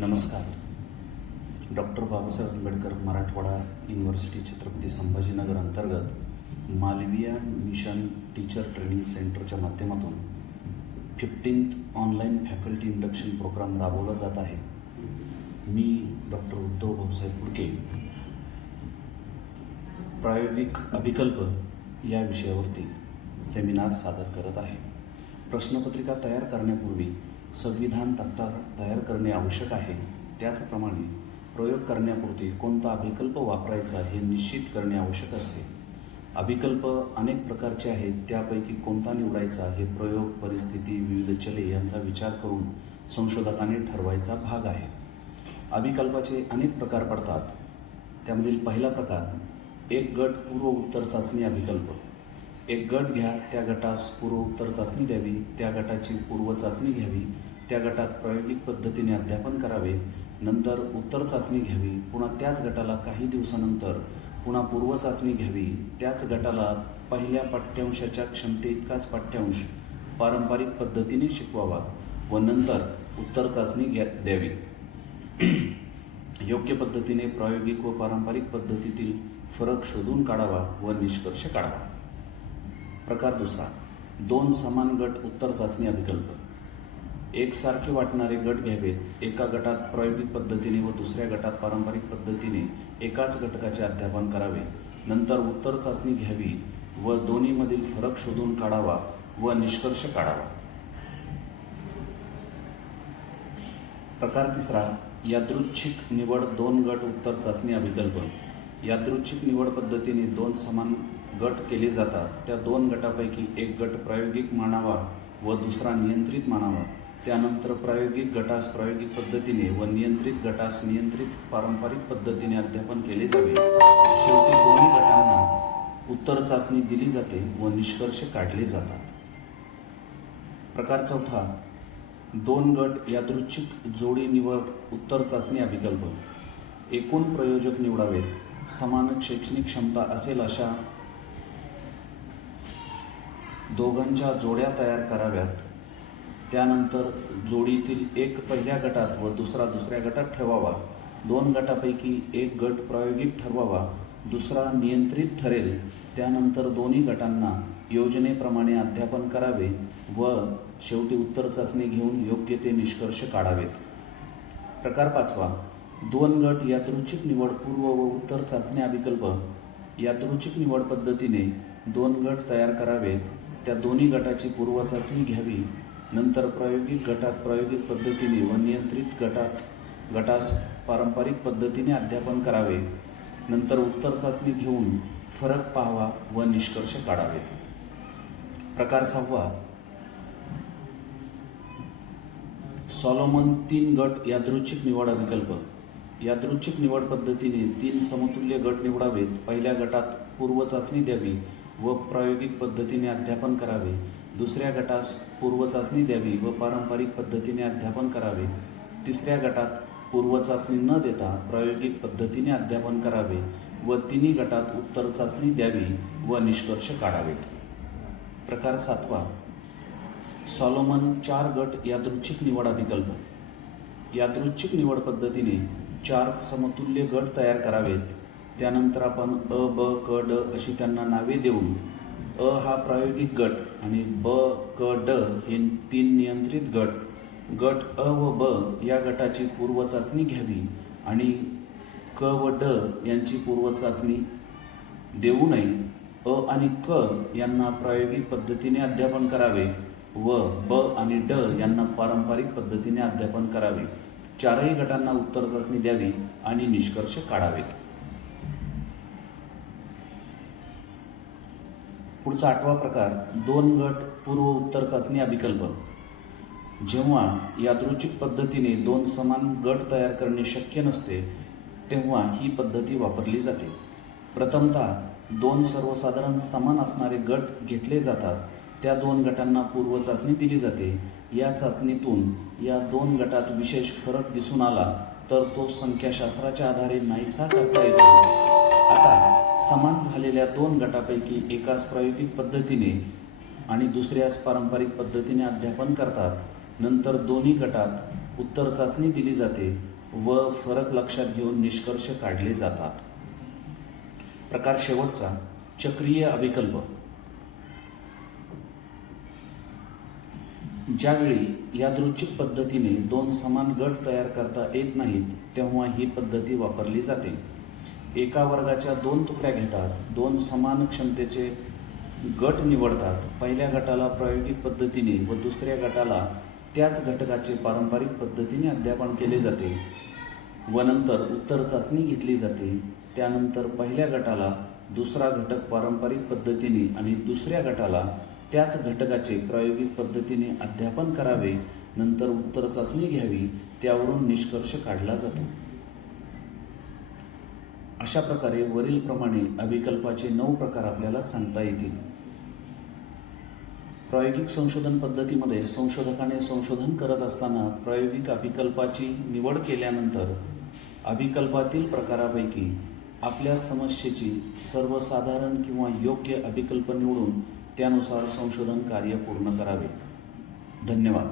नमस्कार. Doctor Babasaheb Ambedkar Marathwada university Chhatrapati Sambhajinagar अंतर्गत Malviya mission teacher training सेंटरच्या माध्यमातून 15th online faculty induction programme राबवला जात आहे. मी डॉक्टर उद्धव भाऊसाहेब फुडके प्रायोगिक अभिकल्प या विषयावरती सेमिनार सादर करत आहे. प्रश्नपत्रिका तयार करण्यापूर्वी संविधान तक्ता तयार करणे आवश्यक आहे. त्याचप्रमाणे प्रयोग करण्यापुरती कोणता अभिकल्प वापरायचा हे निश्चित करणे आवश्यक असते. अभिकल्प अनेक प्रकारचे आहेत. त्यापैकी कोणता निवडायचा हे प्रयोग, परिस्थिती, विविध चले यांचा विचार करून संशोधकाने ठरवायचा भाग आहे. अभिकल्पाचे अनेक प्रकार पडतात. त्यामधील पहिला प्रकार, एक गट पूर्व उत्तर चाचणी अभिकल्प. एक गट घ्या, त्या गटास पूर्व उत्तर चाचणी द्यावी, त्या गटाची पूर्व चाचणी घ्यावी, त्या गटात प्रायोगिक पद्धतीने अध्यापन करावे, नंतर उत्तर चाचणी घ्यावी, पुन्हा त्याच गटाला काही दिवसानंतर पुन्हा पूर्व चाचणी घ्यावी, त्याच गटाला पहिल्या पाठ्यांशाच्या क्षमतेइतकाच पाठ्यांश पारंपरिक पद्धतीने शिकवावा व नंतर उत्तर चाचणी द्यावी. योग्य पद्धतीने प्रायोगिक व पारंपरिक पद्धतीतील फरक शोधून काढावा व निष्कर्ष काढावा. प्रकार दुसरा, दोन समान गट उत्तर चाचणी अभिकल्प. एकसारखे वाटणारे गट घ्यावेत. एका गटात प्रायोगिक पद्धतीने व दुसऱ्या गटात पारंपरिक पद्धतीने एकाच घटकाचे अध्यापन करावे, नंतर उत्तर चाचणी घ्यावी व दोन्हीमधील फरक शोधून काढावा व निष्कर्ष काढावा. प्रकार तिसरा, यादृच्छिक निवड दोन गट उत्तर चाचणी अभिकल्प. यादृच्छिक निवड पद्धतीने दोन समान गट केले जातात. त्या दोन गटापैकी एक गट प्रायोगिक मानावा व दुसरा नियंत्रित मानावा. त्यानंतर प्रायोगिक गटास प्रायोगिक पद्धतीने व नियंत्रित गटास नियंत्रित पारंपरिक पद्धतीने अध्यापन केले जावे. शेवटी दोन्ही गटांना उत्तर चाचणी दिली जाते व निष्कर्ष काढले जातात. प्रकार चौथा, दोन गट यादृच्छिक जोडी निवड उत्तर चाचणी अभिकल्प. एकूण प्रयोजक निवडावेत. समान शैक्षणिक क्षमता असेल अशा दोघांच्या जोड्या तयार कराव्यात. त्यानंतर जोडीतील एक पहिल्या गटात व दुसरा दुसऱ्या गटात ठेवावा. दोन गटापैकी एक गट प्रायोगिक ठरवावा, दुसरा नियंत्रित ठरेल. त्यानंतर दोन्ही गटांना योजनेप्रमाणे अध्यापन करावे व शेवटी उत्तर चाचणी घेऊन योग्य ते निष्कर्ष काढावेत. प्रकार पाचवा, दोन गट यादृच्छिक निवड पूर्व व उत्तर चाचणी अभिकल्प. यादृच्छिक निवड पद्धतीने दोन गट तयार करावेत. त्या दोन्ही गटाची पूर्व चाचणी घ्यावी, नंतर प्रायोगिक गटात प्रायोगिक पद्धतीने व नियंत्रित गटास पारंपरिक पद्धतीने अध्यापन करावे, नंतर उत्तर चाचणी घेऊन फरक पाहावा व निष्कर्ष काढावेत. प्रकार सहावा, सॉलोमन तीन गट यादृच्छिक निवड अभिकल्प. यादृच्छिक निवड पद्धतीने तीन समतुल्य गट निवडावेत. पहिल्या गटात पूर्व चाचणी द्यावी व प्रायोगिक पद्धतीने अध्यापन करावे. दुसऱ्या गटास पूर्व चाचणी द्यावी व पारंपरिक पद्धतीने अध्यापन करावे. तिसऱ्या गटात पूर्व चाचणी न देता प्रायोगिक पद्धतीने अध्यापन करावे व तिन्ही गटात उत्तर चाचणी द्यावी व निष्कर्ष काढावेत. प्रकार सातवा, सॉलोमन चार गट यादृच्छिक निवड अभिकल्प. यादृच्छिक निवड पद्धतीने चार समतुल्य गट तयार करावेत. त्यानंतर आपण अ, ब, क, ड अशी त्यांना नावे देऊन अ हा प्रायोगिक गट आणि ब, क, ड हे तीन नियंत्रित गट. गट अ व ब या गटाची पूर्व चाचणी घ्यावी आणि क व ड यांची पूर्व चाचणी देऊ नये. अ आणि क यांना प्रायोगिक पद्धतीने अध्यापन करावे व ब आणि ड यांना पारंपरिक पद्धतीने अध्यापन करावे. चारही गटांना उत्तर चाचणी द्यावी आणि निष्कर्ष काढावेत. पुढचा आठवा प्रकार, दोन गट पूर्व उत्तर चाचणी अभिकल्प. जेव्हा यादृच्छिक पद्धतीने दोन समान गट तयार करणे शक्य नसते तेव्हा ही पद्धती वापरली जाते. प्रथमतः दोन सर्वसाधारण समान असणारे गट घेतले जातात. त्या दोन गटांना पूर्व चाचणी दिली जाते. या चाचणीतून या दोन गटात विशेष फरक दिसून आला तर तो संख्याशास्त्राच्या आधारे नाहीसा करता येतो. आता समान झालेल्या दोन गटापैकी एकास प्रायोगिक पद्धतीने आणि दुसऱ्यास पारंपरिक पद्धतीने अध्यापन करतात. नंतर दोन्ही गटात उत्तर चाचणी दिली जाते व फरक लक्षात घेऊन निष्कर्ष काढले जातात. प्रकार शेवटचा, चक्रीय अभिकल्प. ज्यावेळी यादृच्छिक पद्धतीने दोन समान गट तयार करता येत नाहीत तेव्हा ही पद्धती वापरली जाते. एका वर्गाच्या दोन तुकड्या घेतात, दोन समान क्षमतेचे गट निवडतात. पहिल्या गटाला प्रायोगिक पद्धतीने व दुसऱ्या गटाला त्याच घटकाचे पारंपरिक पद्धतीने अध्यापन केले जाते व नंतर उत्तर चाचणी घेतली जाते. त्यानंतर पहिल्या गटाला दुसरा घटक पारंपरिक पद्धतीने आणि दुसऱ्या गटाला त्याच घटकाचे प्रायोगिक पद्धतीने अध्यापन करावे. नंतर उत्तर चाचणी घ्यावी, त्यावरून निष्कर्ष काढला जातो. अशा प्रकारे वरीलप्रमाणे अभिकल्पाचे 9 प्रकार आपल्याला सांगता येतील. प्रायोगिक संशोधन पद्धतीमध्ये संशोधकाने संशोधन करत असताना प्रायोगिक अभिकल्पाची निवड केल्यानंतर अभिकल्पातील प्रकारापैकी आपल्या समस्येची सर्वसाधारण किंवा योग्य अभिकल्प निवडून त्यानुसार संशोधन कार्य पूर्ण करावे. धन्यवाद.